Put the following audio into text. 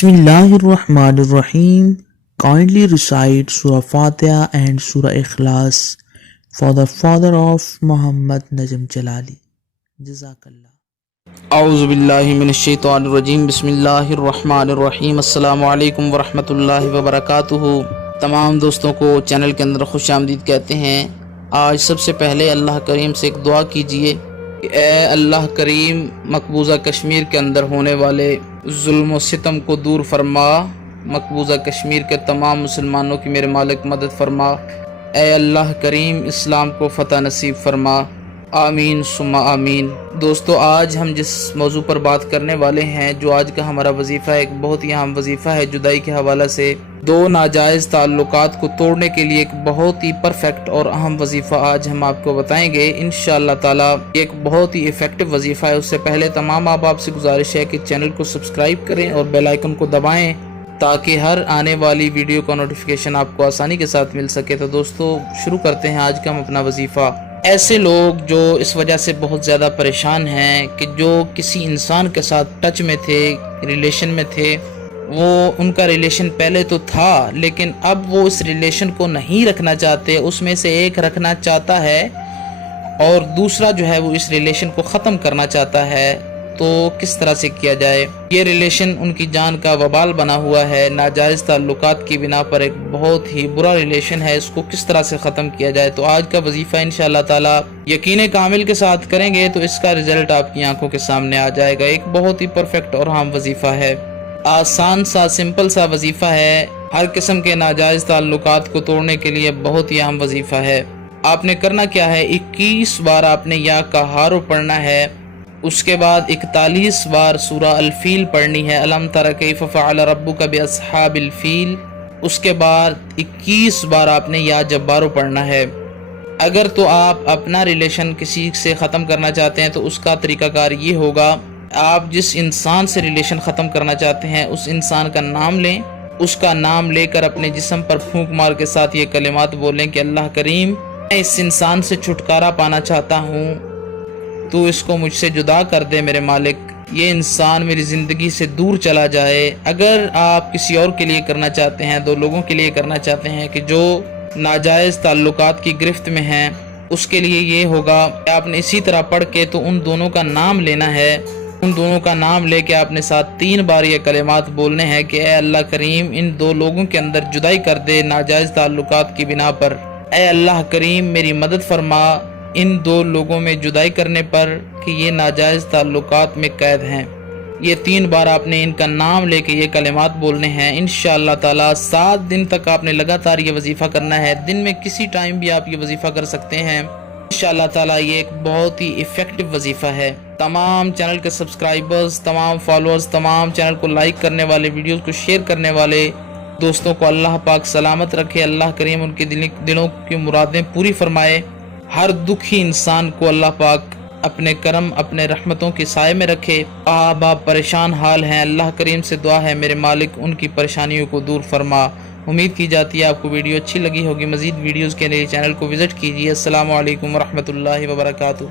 Bismillahirrahmanirrahim. Kindly recite Surah Fatiha and Surah Ikhlas for the father of Muhammad Najm Jalali. Jazakallah. اعوذ باللہ من الشیطان الرجیم بسم اللہ الرحمن الرحیم السلام علیکم ورحمۃ اللہ وبرکاتہ۔ تمام دوستوں کو چینل کے اندر خوش آمدید کہتے ہیں۔ آج سب سے پہلے اللہ کریم سے ایک دعا کیجئے کہ اے اللہ کریم، مقبوضہ کشمیر کے اندر ہونے والے ظلم و ستم کو دور فرما، مقبوضہ کشمیر کے تمام مسلمانوں کی میرے مالک مدد فرما۔ اے اللہ کریم، اسلام کو فتح نصیب فرما، آمین ثم آمین۔ دوستو، آج ہم جس موضوع پر بات کرنے والے ہیں، جو آج کا ہمارا وظیفہ ہے، ایک بہت ہی اہم وظیفہ ہے جدائی کے حوالے سے۔ دو ناجائز تعلقات کو توڑنے کے لیے ایک بہت ہی پرفیکٹ اور اہم وظیفہ آج ہم آپ کو بتائیں گے انشاءاللہ تعالی۔ ایک بہت ہی ایفیکٹو وظیفہ ہے۔ اس سے پہلے تمام آپ سے گزارش ہے کہ چینل کو سبسکرائب کریں اور بیل آئیکن کو دبائیں تاکہ ہر آنے والی ویڈیو کا نوٹیفیکیشن آپ کو آسانی کے ساتھ مل سکے۔ تو دوستو، شروع کرتے ہیں آج کا ہم اپنا وظیفہ۔ ایسے لوگ جو اس وجہ سے بہت زیادہ پریشان ہیں کہ جو کسی انسان کے ساتھ ٹچ میں تھے، ریلیشن میں تھے، وہ ان کا ریلیشن پہلے تو تھا لیکن اب وہ اس ریلیشن کو نہیں رکھنا چاہتے، اس میں سے ایک رکھنا چاہتا ہے اور دوسرا جو ہے وہ اس ریلیشن کو ختم کرنا چاہتا ہے، تو کس طرح سے کیا جائے؟ یہ ریلیشن ان کی جان کا وبال بنا ہوا ہے، ناجائز تعلقات کی بنا پر ایک بہت ہی برا ریلیشن ہے، اس کو کس طرح سے ختم کیا جائے؟ تو آج کا وظیفہ انشاءاللہ تعالی یقین کامل کے ساتھ کریں گے تو اس کا رزلٹ آپ کی آنکھوں کے سامنے آ جائے گا۔ ایک بہت ہی پرفیکٹ اور اہم وظیفہ ہے، آسان سا سمپل سا وظیفہ ہے، ہر قسم کے ناجائز تعلقات کو توڑنے کے لیے بہت ہی اہم وظیفہ ہے۔ آپ نے کرنا کیا ہے؟ 21 بار آپ نے یا کا ہارو پڑھنا ہے، اس کے بعد 41 بار سورہ الفیل پڑھنی ہے، الم تر کیف فعل ربک باصحاب الفیل۔ اس کے بعد 21 بار آپ نے یا جبارو پڑھنا ہے۔ اگر تو آپ اپنا ریلیشن کسی سے ختم کرنا چاہتے ہیں تو اس کا طریقہ کار یہ ہوگا، آپ جس انسان سے ریلیشن ختم کرنا چاہتے ہیں اس انسان کا نام لیں، اس کا نام لے کر اپنے جسم پر پھونک مار کے ساتھ یہ کلمات بولیں کہ اللہ کریم، میں اس انسان سے چھٹکارا پانا چاہتا ہوں، تو اس کو مجھ سے جدا کر دے میرے مالک، یہ انسان میری زندگی سے دور چلا جائے۔ اگر آپ کسی اور کے لیے کرنا چاہتے ہیں، دو لوگوں کے لیے کرنا چاہتے ہیں کہ جو ناجائز تعلقات کی گرفت میں ہیں، اس کے لیے یہ ہوگا کہ آپ نے اسی طرح پڑھ کے تو ان دونوں کا نام لینا ہے، ان دونوں کا نام لے کے آپ نے ساتھ 3 بار یہ کلمات بولنے ہیں کہ اے اللہ کریم، ان دو لوگوں کے اندر جدائی کر دے ناجائز تعلقات کی بنا پر۔ اے اللہ کریم، میری مدد فرما ان دو لوگوں میں جدائی کرنے پر کہ یہ ناجائز تعلقات میں قید ہیں۔ یہ 3 بار آپ نے ان کا نام لے کے یہ کلمات بولنے ہیں۔ انشاءاللہ تعالی 7 دن تک آپ نے لگاتار یہ وظیفہ کرنا ہے، دن میں کسی ٹائم بھی آپ یہ وظیفہ کر سکتے ہیں۔ انشاءاللہ تعالی یہ ایک بہت ہی ایفیکٹو وظیفہ ہے۔ تمام چینل کے سبسکرائبرز، تمام فالوورز، تمام چینل کو لائک کرنے والے، ویڈیوز کو شیئر کرنے والے دوستوں کو اللہ پاک سلامت رکھے، اللہ کریم ان کے دلوں کی مرادیں پوری فرمائے، ہر دکھی انسان کو اللہ پاک اپنے کرم، اپنے رحمتوں کے سائے میں رکھے۔ آپ پریشان حال ہیں، اللہ کریم سے دعا ہے میرے مالک ان کی پریشانیوں کو دور فرما۔ امید کی جاتی ہے آپ کو ویڈیو اچھی لگی ہوگی۔ مزید ویڈیوز کے لیے چینل کو وزٹ کیجیے۔ السلام علیکم ورحمۃ اللہ وبرکاتہ۔